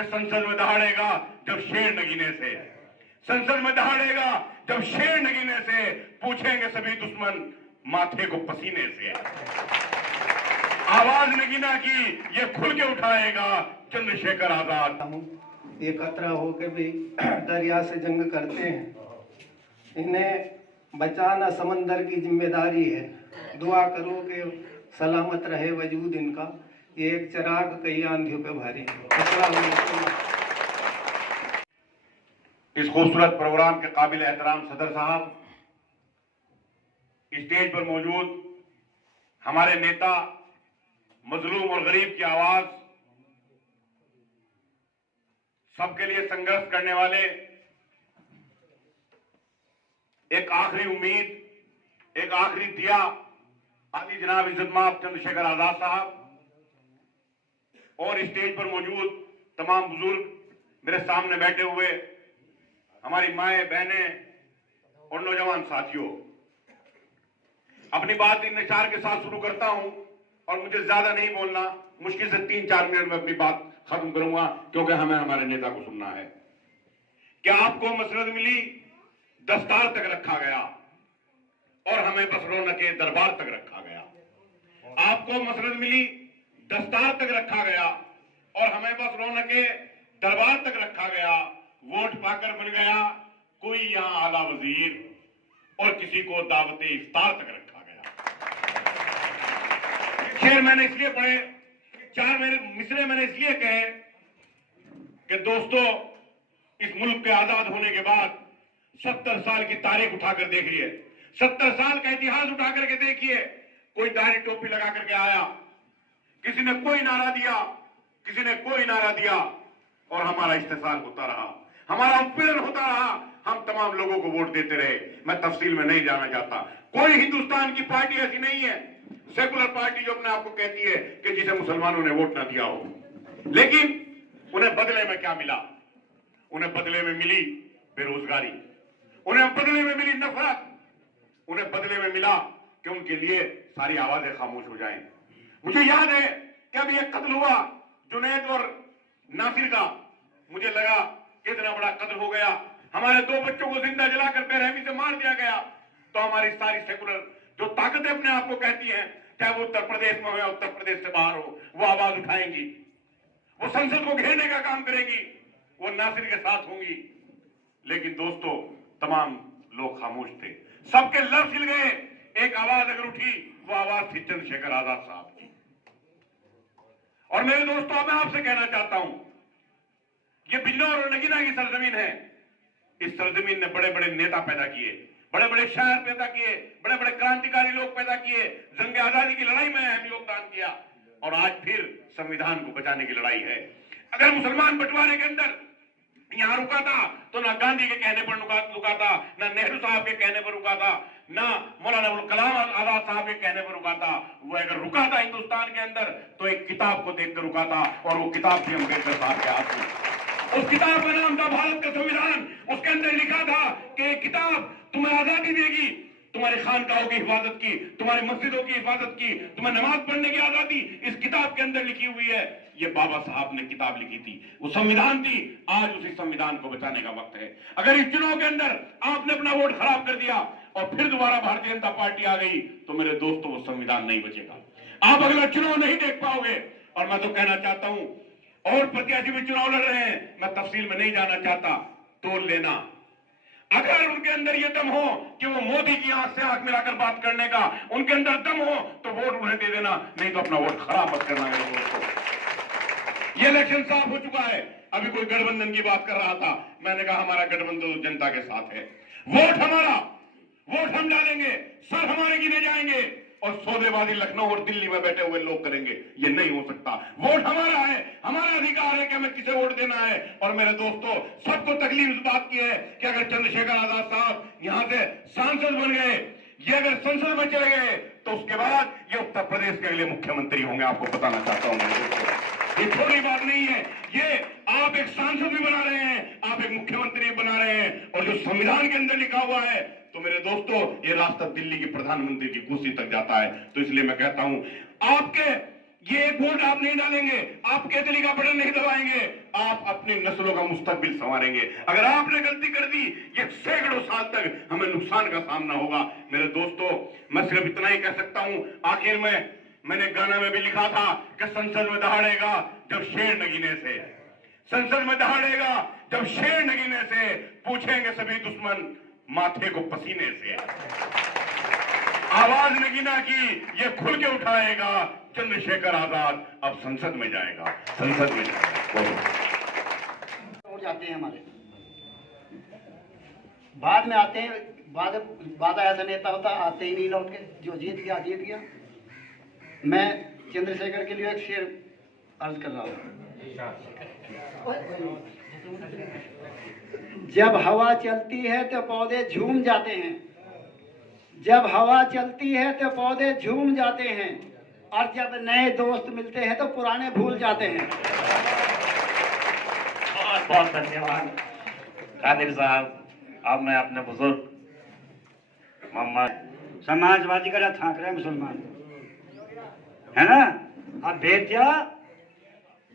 कि संसद में दहाड़ेगा जब शेर नगीने से, संसद में दहाड़ेगा जब शेर नगीने से, पूछेंगे सभी दुश्मन माथे को पसीने से। आवाज नगीना की ये खुल के उठाएगा चंद्रशेखर आजाद। एकत्र होकर भी दरिया से जंग करते हैं, इन्हें बचाना समंदर की जिम्मेदारी है। दुआ करो कि सलामत रहे वजूद इनका, ये एक चिराग कई आंधियों पे भारी। इस खूबसूरत प्रोग्राम के काबिल एहतराम सदर साहब, स्टेज पर मौजूद हमारे नेता, मजलूम और गरीब की आवाज, सबके लिए संघर्ष करने वाले, एक आखिरी उम्मीद, एक आखिरी दिया, आदि जनाब इज्जत माफ चंद्रशेखर आजाद साहब, और स्टेज पर मौजूद तमाम बुजुर्ग, मेरे सामने बैठे हुए हमारी माएं, बहनें और नौजवान साथियों, अपनी बात इन इशार के साथ शुरू करता हूं और मुझे ज्यादा नहीं बोलना, मुश्किल से 3-4 मिनट में अपनी बात खत्म करूंगा, क्योंकि हमें हमारे नेता को सुनना है। क्या आपको मसरत मिली, दस्तार तक रखा गया और हमें बस रौनके दरबार तक रखा गया। आपको मसरत मिली, दस्तार तक रखा गया और हमें बस रौनके दरबार तक रखा गया। वोट पाकर बन गया कोई यहां आला वजीर और किसी को दावते इफ्तार तक रखा गया। शेर मैंने इसलिए पढ़े, 4 मेरे मिसरे मैंने इसलिए कहे कि दोस्तों, इस मुल्क के आजाद होने के बाद 70 साल की तारीख उठाकर देखिए, 70 साल का इतिहास उठा करके देखिए। कोई दाढ़ी टोपी लगा करके आया, किसी ने कोई नारा दिया, किसी ने कोई नारा दिया, और हमारा इस्तेसाल होता रहा, हमारा उत्पीड़न होता रहा, हम तमाम लोगों को वोट देते रहे। मैं तफसील में नहीं जाना चाहता। कोई हिंदुस्तान की पार्टी ऐसी नहीं है, सेकुलर पार्टी, जो अपने आप को कहती है कि जिसे मुसलमानों ने वोट ना दिया हो। लेकिन उन्हें बदले में क्या मिला? उन्हें बदले में मिली बेरोजगारी, उन्हें बदले में मिली नफरत, उन्हें बदले में मिला कि उनके लिए सारी आवाजें खामोश हो जाएं। मुझे याद है कि अभी एक कत्ल हुआ जुनैद और नासिर का, मुझे लगा कि इतना बड़ा कत्ल हो गया, हमारे 2 बच्चों को जिंदा जलाकर बेरहमी से मार दिया गया, तो हमारी सारी सेकुलर जो ताकतें अपने आप को कहती हैं, चाहे वो उत्तर प्रदेश में हो या उत्तर प्रदेश से बाहर हो, वो आवाज उठाएंगी, वो संसद को घेरने का काम करेंगी, वो नासिर के साथ होंगी। लेकिन दोस्तों, तमाम लोग खामोश थे, सबके लब हिल गए। एक आवाज अगर उठी, वो आवाज थी चंद्रशेखर आजाद साहब की। और मेरे दोस्तों, मैं आपसे कहना चाहता हूं, ये बिजनौर और नगीना की सरजमीन है। इस सरजमीन ने बड़े बड़े नेता पैदा किए, बड़े बड़े शायर पैदा किए, बड़े बड़े क्रांतिकारी लोग पैदा किए, जंग आजादी की लड़ाई में अहम योगदान किया, और आज फिर संविधान को बचाने की लड़ाई है। अगर मुसलमान बंटवारे के अंदर यहां रुका था, तो ना गांधी के कहने पर रुका था, ना नेहरू साहब के कहने पर रुका था, ना मौलाना अबुल कलाम आजाद साहब के कहने पर रुका था। वो अगर रुका था हिंदुस्तान के अंदर, तो एक किताब को देखकर रुका था, और वो किताब थी अम्बेडकर साहब के हाथ में। उस किताब का नाम था भारत का संविधान। उसके अंदर लिखा था कि ये किताब तुम्हें आजादी देगी, तुम्हारे खानकाहों की हिफाजत की, तुम्हारी मस्जिदों की हिफाजत की, तुम्हें नमाज पढ़ने की आजादी इस किताब के अंदर लिखी हुई है। ये बाबा साहब ने किताब लिखी थी, वो संविधान थी। आज उसी संविधान को बचाने का वक्त है। अगर इस चुनाव के अंदर आपने अपना वोट खराब कर दिया और फिर दोबारा भारतीय जनता पार्टी आ गई, तो मेरे दोस्तों, वो संविधान नहीं बचेगा। आप अगला चुनाव नहीं देख पाओगे। और मैं तो कहना चाहता हूं, और प्रत्याशी भी चुनाव लड़ रहे हैं, मैं तफसील में नहीं जाना चाहता, तोड़ लेना। अगर उनके अंदर ये दम हो कि वो मोदी की आंख से आंख मिलाकर बात करने का उनके अंदर दम हो, तो वोट उन्हें दे देना, नहीं तो अपना वोट खराब मत करना मेरे दोस्तों। ये इलेक्शन साफ हो चुका है। अभी कोई गठबंधन की बात कर रहा था, मैंने कहा हमारा गठबंधन जनता के साथ है। वोट हमारा, वोट हम डालेंगे, सर हमारे गिने जाएंगे, और सौदेबाजी लखनऊ और दिल्ली में बैठे हुए लोग करेंगे। ये नहीं हो सकता। वोट हमारा है, हमारा अधिकार है कि हमें किसे वोट देना है। और मेरे दोस्तों, सबको तकलीफ इस बात की है कि अगर चंद्रशेखर आजाद साहब यहां से सांसद बन गए, ये अगर संसद में चले गए, तो उसके बाद ये उत्तर प्रदेश के अगले मुख्यमंत्री होंगे। आपको बताना चाहता हूं मेरे दोस्तों, ये छोटी बात नहीं है। ये आप एक सांसद भी बना रहे हैं, आप एक मुख्यमंत्री बना रहे हैं, और जो संविधान के अंदर लिखा हुआ है, तो मेरे दोस्तों, ये रास्ता दिल्ली की प्रधानमंत्री की कुर्सी तक जाता है। तो इसलिए मैं कहता हूं, आपके ये वोट आप नहीं डालेंगे, आप केतली का बटन नहीं दबाएंगे, आप अपनी नस्लों का मुस्तकबिल संवारेंगे। अगर आपने गलती कर दी, ये सैकड़ों साल तक हमें नुकसान का सामना होगा। मेरे दोस्तों, मैं सिर्फ इतना ही कह सकता हूं। आखिर में मैंने गाना में भी लिखा था कि संसद में दहाड़ेगा जब शेर नगीने से, संसद में दहाड़ेगा जब शेर नगीने से, पूछेंगे सभी दुश्मन माथे को पसीने से। आवाज नगीना की ये खुल के उठाएगा, चंद्रशेखर आजाद अब संसद में जाएगा, संसद में जाएगा। और जाते हैं हमारे बाद में आते हैं, बाद ऐसा नेता होता आते ही नहीं लौट के, जो जीत गया जीत गया। मैं चंद्रशेखर के लिए एक शेर अर्ज कर रहा हूँ। जब हवा चलती है तो पौधे झूम जाते हैं, जब हवा चलती है तो पौधे झूम जाते हैं, और जब नए दोस्त मिलते हैं तो पुराने भूल जाते हैं। बहुत बहुत धन्यवाद कादिर साहब। अब मैं अपने बुजुर्ग मोहम्मद समाजवादी का थाक रहे मुसलमान है ना। अब बेटिया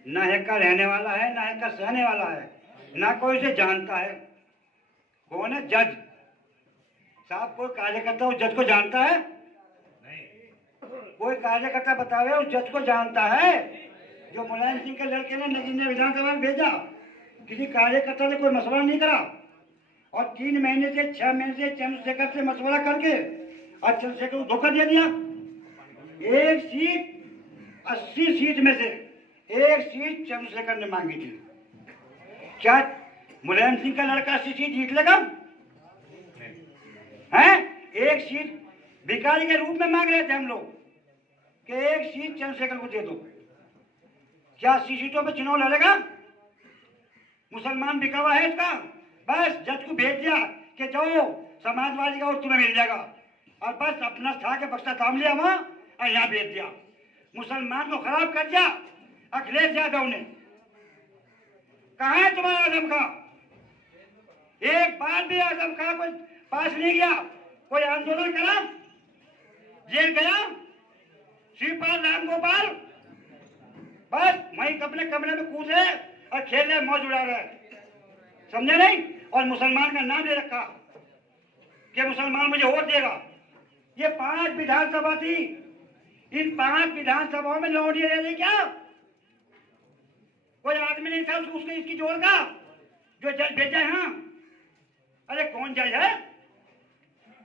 ना है का रहने वाला है, ना है का सहने वाला है, ना कोई उसे जानता है। कौन है? जज साहब। कोई कार्यकर्ता उस जज को जानता है? कोई कार्यकर्ता बतावे उस जज को जानता है? जो मुलायम सिंह के लड़के ने नगीना विधानसभा में भेजा, किसी कार्यकर्ता ने कोई मशवरा नहीं करा, और 3 महीने से 6 महीने से चंद्रशेखर से मशवरा करके और चंद्रशेखर को धोखा दे दिया। एक सीट 80 सीट में से एक सीट चंद्रशेखर ने मांगी थी। क्या मुलायम सिंह का लड़का 80 सीट जीत लेगा? हैं? एक सीट भिखारी के रूप में मांग रहे थे हम लोग कि एक सीट चंद्रशेखर को दे दो। क्या 80 सीटों पर चुनाव लड़ेगा? मुसलमान बिकावा है इसका। बस जज को भेज दिया कि जाओ समाजवादी का और तुम्हें मिल जाएगा, और बस अपना था के बक्सा थाम लिया वहां और यहाँ भेज दिया। मुसलमान को खराब कर दिया अखिलेश यादव ने। कहाँ है तुम्हारा आजम खां? एक बार भी आजम खां कोई पास नहीं गया, कोई आंदोलन करा, जेल गया? श्रीपाल रामगोपाल बस वहीं अपने कमरे में कूद रहे और खेल रहे, मौज उड़ा रहे, समझे नहीं? और मुसलमान का नाम ले रखा कि मुसलमान मुझे वोट देगा। ये 5 विधानसभा थी, इन 5 विधानसभाओं में लौंडिया ले रही क्या? कोई आदमी नहीं था उसको इसकी जोड़ का जो जज भेजा है। हाँ, अरे कौन जज है?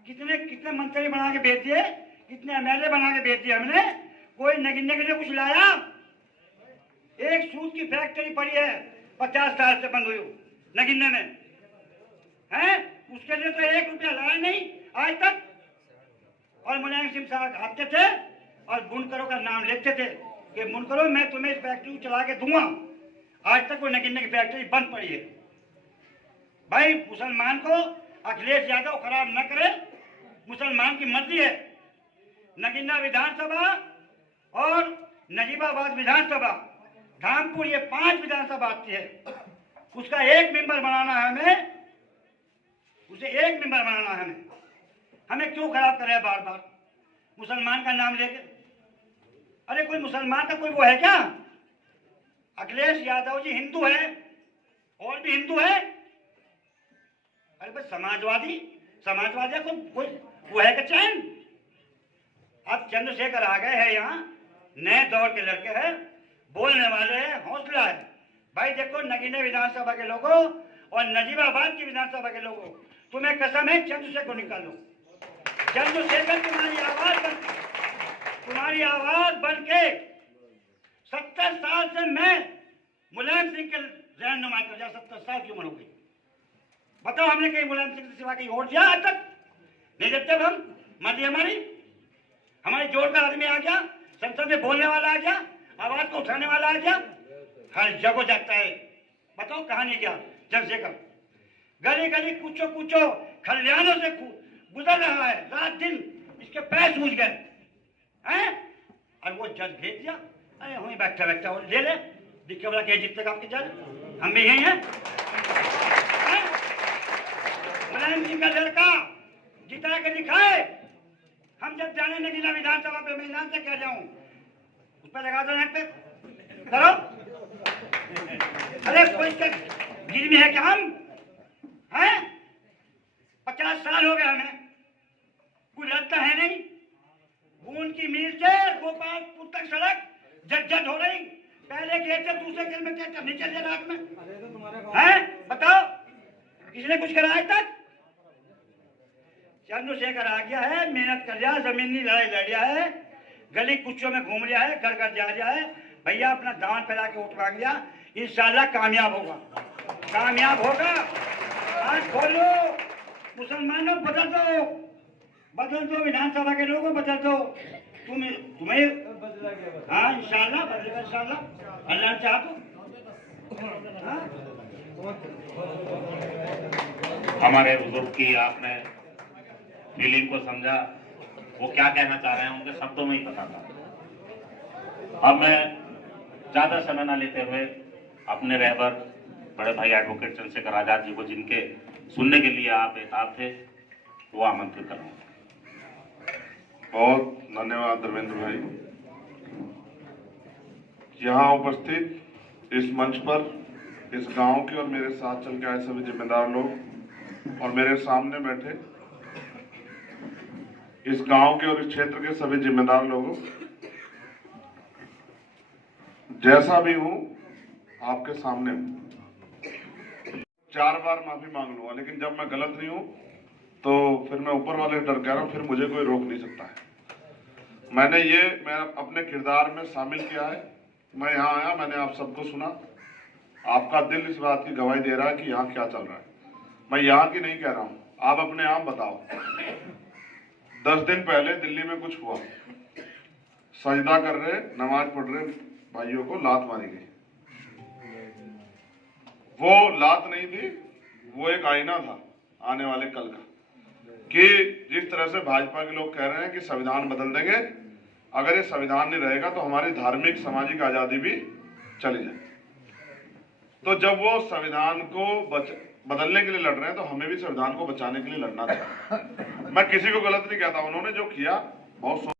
कितने कितने मंत्री बना के भेज दिए, कितने एमएलए बना के भेज दिए हमने। कोई नगीने के लिए कुछ लाया? एक सूत की फैक्ट्री पड़ी है 50 साल से बंद हुई नगीने में, है? उसके लिए तो 1 रुपया लाया नहीं आज तक। और मुलायम सिंह साहब आते थे और बुनकरों का नाम लेते थे कि बुनकरों मैं तुम्हें इस फैक्ट्री को चला के दूंगा। आज तक वो नगीने की फैक्ट्री बंद पड़ी है। भाई मुसलमान को अखिलेश यादव खराब न करे, मुसलमान की मर्जी है। नगीना विधानसभा और नजीबाबाद विधानसभा, धामपुर, ये 5 विधानसभा आती है। उसका एक मेंबर बनाना है हमें, उसे एक मेंबर बनाना है हमें। हमें क्यों खराब कर रहे हैं बार बार मुसलमान का नाम लेके? अरे कोई मुसलमान का कोई वो है क्या? अखिलेश यादव जी हिंदू है, और भी हिंदू है। अरे भाई समाजवादी को कोई वो है क्या चैन? अब चंद्रशेखर आ गए हैं यहाँ, नए दौर के लड़के हैं, बोलने वाले हैं, हौसला है। भाई देखो नगीने विधानसभा के लोगों और नजीबाबाद की विधानसभा के लोगों, तुम्हें कसम है चंद्रशेखर को निकालो। चंद्रशेखर तुम्हारी आवाज बन के 70 साल से मैं मुलायम सिंह के रहनुमाई कर जा। 70 साल की उम्र हो गई। बताओ हमने कहीं मुलायम सिंह से सिवा कहीं वोट दिया आज तक? नहीं देते। हम मर्जी हमारी जोड़ का आदमी आ गया, संसद में बोलने वाला आ गया, आवाज को उठाने वाला आ गया, हर जगह जाता है। बताओ कहाँ नहीं गया चंद्रशेखर? गली गली कुछो कुछो खलियानों से गुजर रहा है, रात दिन इसके पैर सूझ गए हैं। और वो जज भेज दिया। अरे वहीं बैठा बैठा वो ले ले, दिखे वाला क्या जीतेगा आपके जज? हम भी यही हैं। मुलायम सिंह का लड़का जिता के दिखाए। हम जब जाने नगीना विधानसभा पे मैं यहाँ से कह जाऊं, रुपये लगा दो नाक पे, करो। अरे कोई गिरवी है क्या हम हैं? 50 साल हो गए हमें, कोई लगता है नहीं। खून की मील से गोपालपुर तक सड़क जज्जत हो रही, पहले गेट से दूसरे गेट में क्या नहीं चल रात में हैं? बताओ किसने कुछ करा है तक? चंद्रशेखर आ गया है, मेहनत कर लिया, जमीनी लड़ाई लड़ लिया है, गली कुचियों में घूम लिया है, घर घर जा लिया है, भैया अपना दांत फैला के वोट मांग लिया। इंशाल्लाह कामयाब होगा, कामयाब होगा। आज खोलो, मुसलमानों बदल दो विधानसभा के लोगों बदल दो। तुम्हें हाँ इंशाल्लाह बदलेगा, इंशाल्लाह अल्लाह चाह तो। हाँ? हमारे बुजुर्ग की आपने फीलिंग को समझा, वो क्या कहना चाह रहे हैं उनके शब्दों में ही पता था। अब मैं ज्यादा समय न लेते हुए अपने रहबर बड़े भाई एडवोकेट चंद्रशेखर आजाद जी को, जिनके सुनने के लिए आप बेताब थे, वो आमंत्रित करूंगा। बहुत धन्यवाद धर्मेंद्र भाई। यहाँ उपस्थित इस मंच पर इस गांव के और मेरे साथ चल के आए सभी जिम्मेदार लोग और मेरे सामने बैठे इस गांव के और इस क्षेत्र के सभी जिम्मेदार लोगों, जैसा भी हूं आपके सामने हूं। 4 बार माफी मांग लूंगा, लेकिन जब मैं गलत नहीं हूं तो फिर मैं ऊपर वाले से डर कह रहा हूं, फिर मुझे कोई रोक नहीं सकता है। मैं अपने किरदार में शामिल किया है। मैं यहाँ आया, मैंने आप सबको सुना, आपका दिल इस बात की गवाही दे रहा है कि यहाँ क्या चल रहा है। मैं यहाँ की नहीं कह रहा हूँ, आप अपने आप बताओ। 10 दिन पहले दिल्ली में कुछ हुआ, सजदा कर रहे, नमाज पढ़ रहे भाइयों को लात मारी गई। वो लात नहीं थी, वो एक आईना था आने वाले कल का, कि जिस तरह से भाजपा के लोग कह रहे हैं कि संविधान बदल देंगे, अगर ये संविधान नहीं रहेगा तो हमारी धार्मिक सामाजिक आजादी भी चली जाए। तो जब वो संविधान को बदलने के लिए लड़ रहे हैं तो हमें भी संविधान को बचाने के लिए लड़ना चाहिए। मैं किसी को गलत नहीं कहता, उन्होंने जो किया बहुत